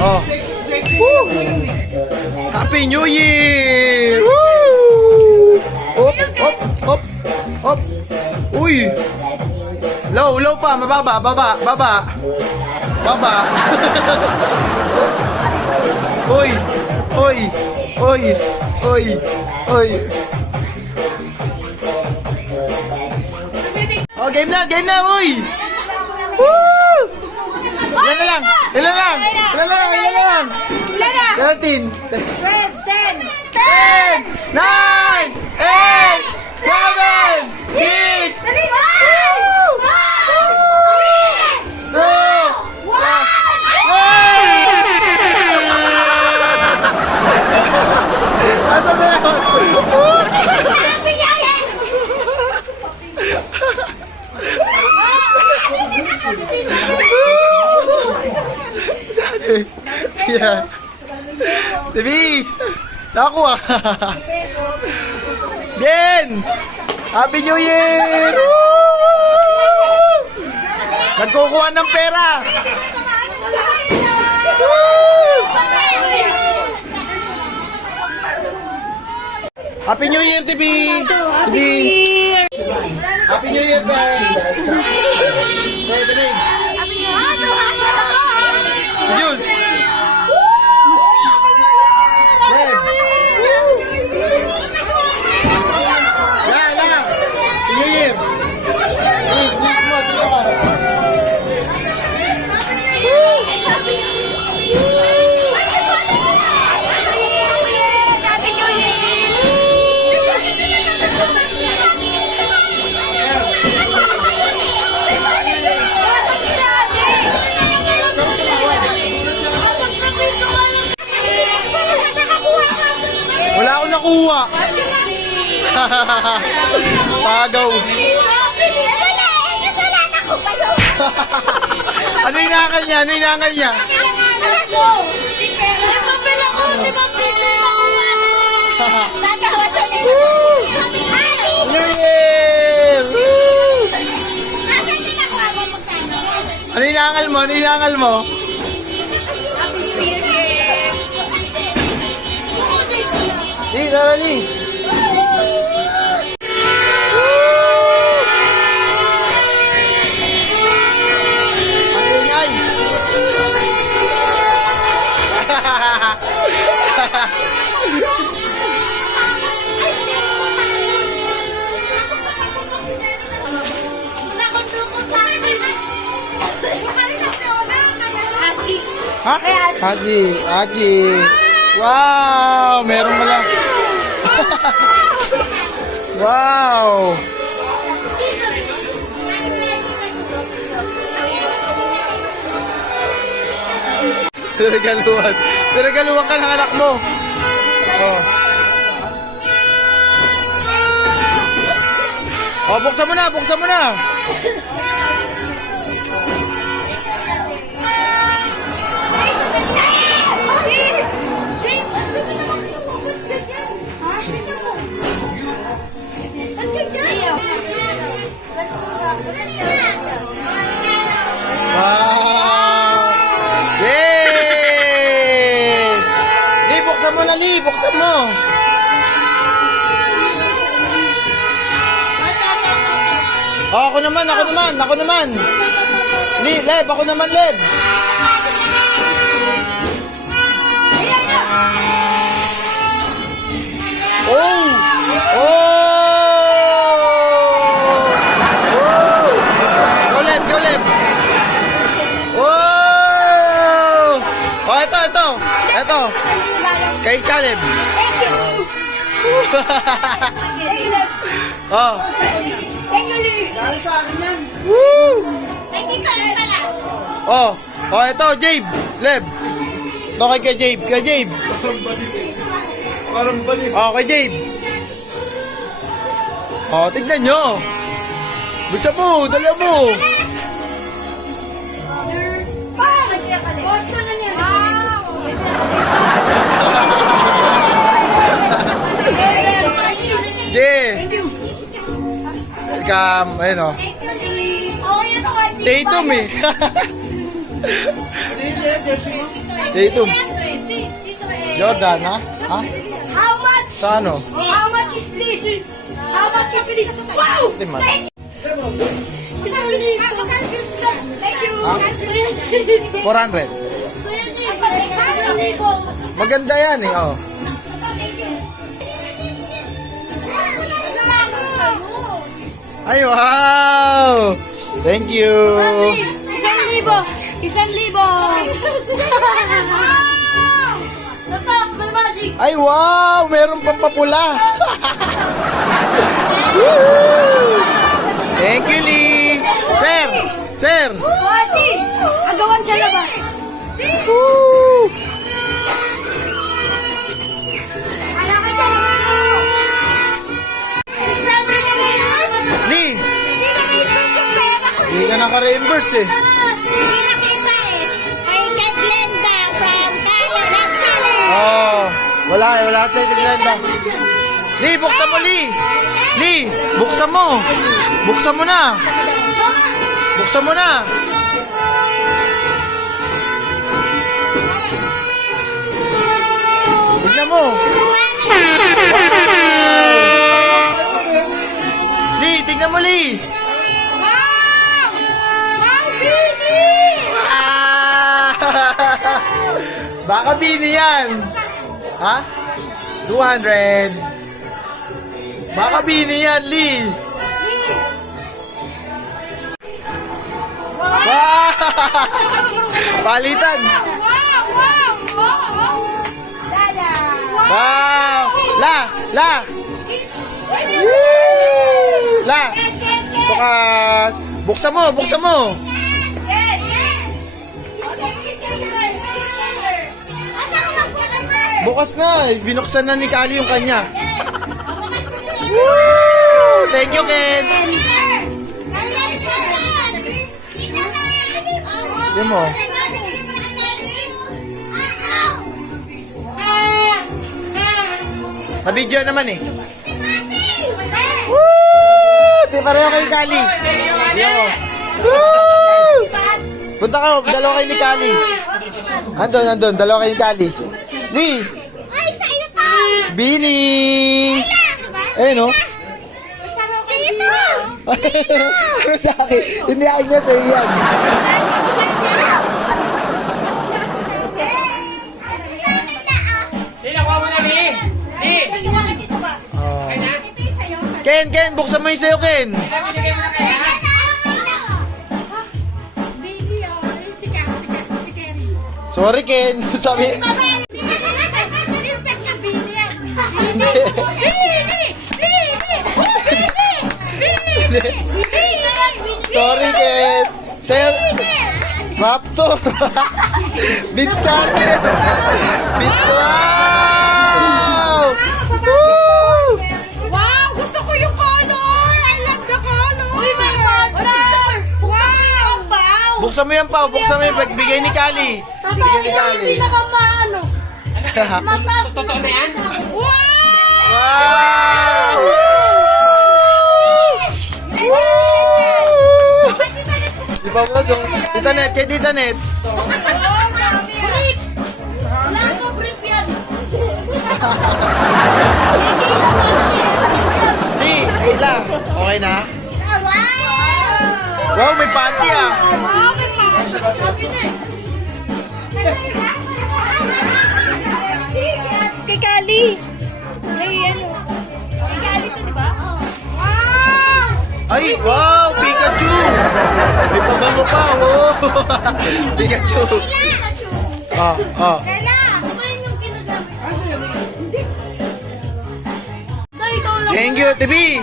Oh. Woo! Happy New Year! Woo! Hop, hop, hop, hop. Uy! Low, low pa. Mababa, baba, baba. Baba. Uy! Uy! Uy! Uy! Uy! Oh, game na, uy! Woo! Ilan na lang? Ilan lang? Ilan lang? Ilan lang? Ilan na? 13 10, 10 9 8 7 6 Asa na yun? Yeah. Tibi! Nakakuha! Ben! Happy New Year! Woo! Nagkukuha ng pera! Happy New Year, Tibi! Tibi! Happy New Year, guys! Hey, Tibi! Jules! New Year! Wala akong nakuha. Pagaw. Ano inakal niya? Ano inakal niya? New Year! Ano inakal mo? Ano inakal mo? Di, darali. Ha? Haji. Wow, meron mo lang. Wow. Siregaluhan. Siregaluhan ka ng anak mo. Oh. Oh, buksan mo na, buksan mo na. Wow! Yay! Li, buksan mo na, Li, buksan mo. Oh, ako naman. Li, Leb, ako naman, Leb. Oh! Go, Leb. Oh, ito. Kay Caleb. Thank you. Oh. Thank you, Lily. Woo! Thank you, pala. Oh, ito, Jabe. Leb. Ito kay Jabe. Parang balik. Oh, kay Jabe. Oh, tignan nyo. Butsa mo, dala mo. Yeah. Welcome. Ayun o. Thank you, Lily. Oh, yun ako. Tatum eh. Tatum. Jordan, ha? Ha? How much? Sa ano? How much is this? How much is this? Wow! Lima. Thank you. 400. Maganda yan eh, oh. Ay, wow! Thank you! 1,000. 1,000. Ay, wow! Meron pang papula! Thank you, Lee! Sir! Sir! Wati! Agawan sa labas. Woo! Lee! Hindi ka naka-reimburse eh. Oh, wala eh, wala tayo tiglenda. Lee, buksan mo, Lee! Lee, buksan mo! Buksan mo na! Buksan mo na! Tignan mo! Lee, tignan mo, Lee! Ah! Baka bini yan! Ha? 200! Baka bini yan, Lee! Wow! Palitan! Wow! La! La! La! Bukas! Buksan mo! Buksan mo! Bukas na! Binuksan na ni Kali yung kanya. Woo! Thank you, Ken! Hindi mo. Na-video naman eh. Woo! Di pareho kay Kali. Hindi ako. Woo! Punta ka, dalawa kayo ni Kali. Andun, dalawa kayo ni Kali. Lee! Bini! Eh, no? Ano sa akin? Hindi akin niya sa'yo yan. Ken, buksan mo yung sa'yo, Ken. Sorry, Ken. Sabi... Sorry, Ken. Sir... Raptor. Beats Carter. Beats, wow! Woo! Wow! Gusto ko yung color! I love the color! Uy, may color! Wow! Buksan mo yan, Pao. Buksan mo yung pagbigay ni Kali. Bigay ni Kali. Pinakamaano. Totoo na yan? Wow! Di ba mo so? Tita Net, kay Tita Net. Brief! Wala ko brief yan. Di, wait lang. Okay na? Wow, may panty ah. Kay Kali. May ano. Kay Kali to, di ba? Wow! Ay, wow, Pikachu! May pabango pa, oh. Pikachu. Ah. Kala! Kumain yung ginagamit. Dahil ikaw lang. Thank you, Tibi.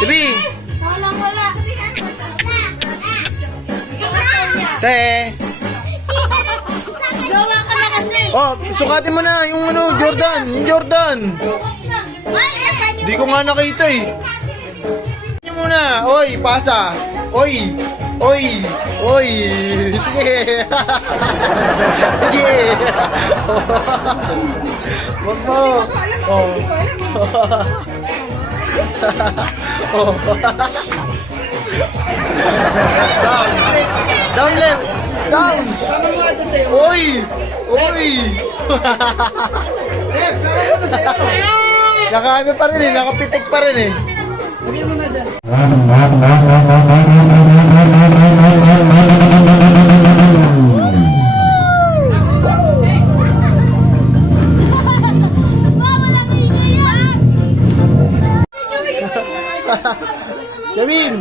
Tibi. Wala. Te. Gawa ka na kasi. Oh, sukatin mo na yung ano, Jordan. Yung Jordan. Di ko nga nakita eh. Hindi muna. Oy, pasa. Oy. Sige. Sige. Wag mo. Oh. Down left. Down. Uy. Uy. Nakaano pa rin eh. Nakapitik pa rin eh. Kevin.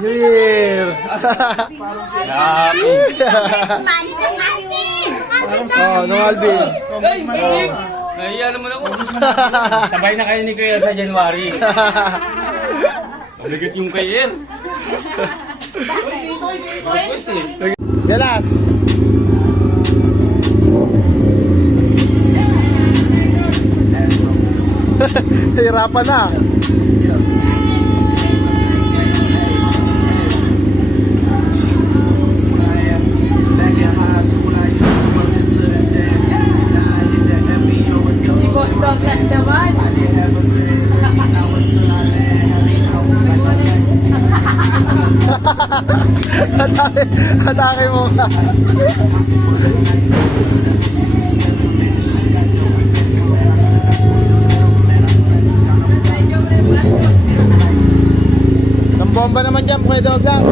New Year. Oh, no Alvin. Nahiya naman ako. Sabay na kayo ni Kuya sa January. Mabigat yung kayo. Galas. Hirapan na. Atake mo nga. Ang bomba naman dyan, Kuya Dog lang.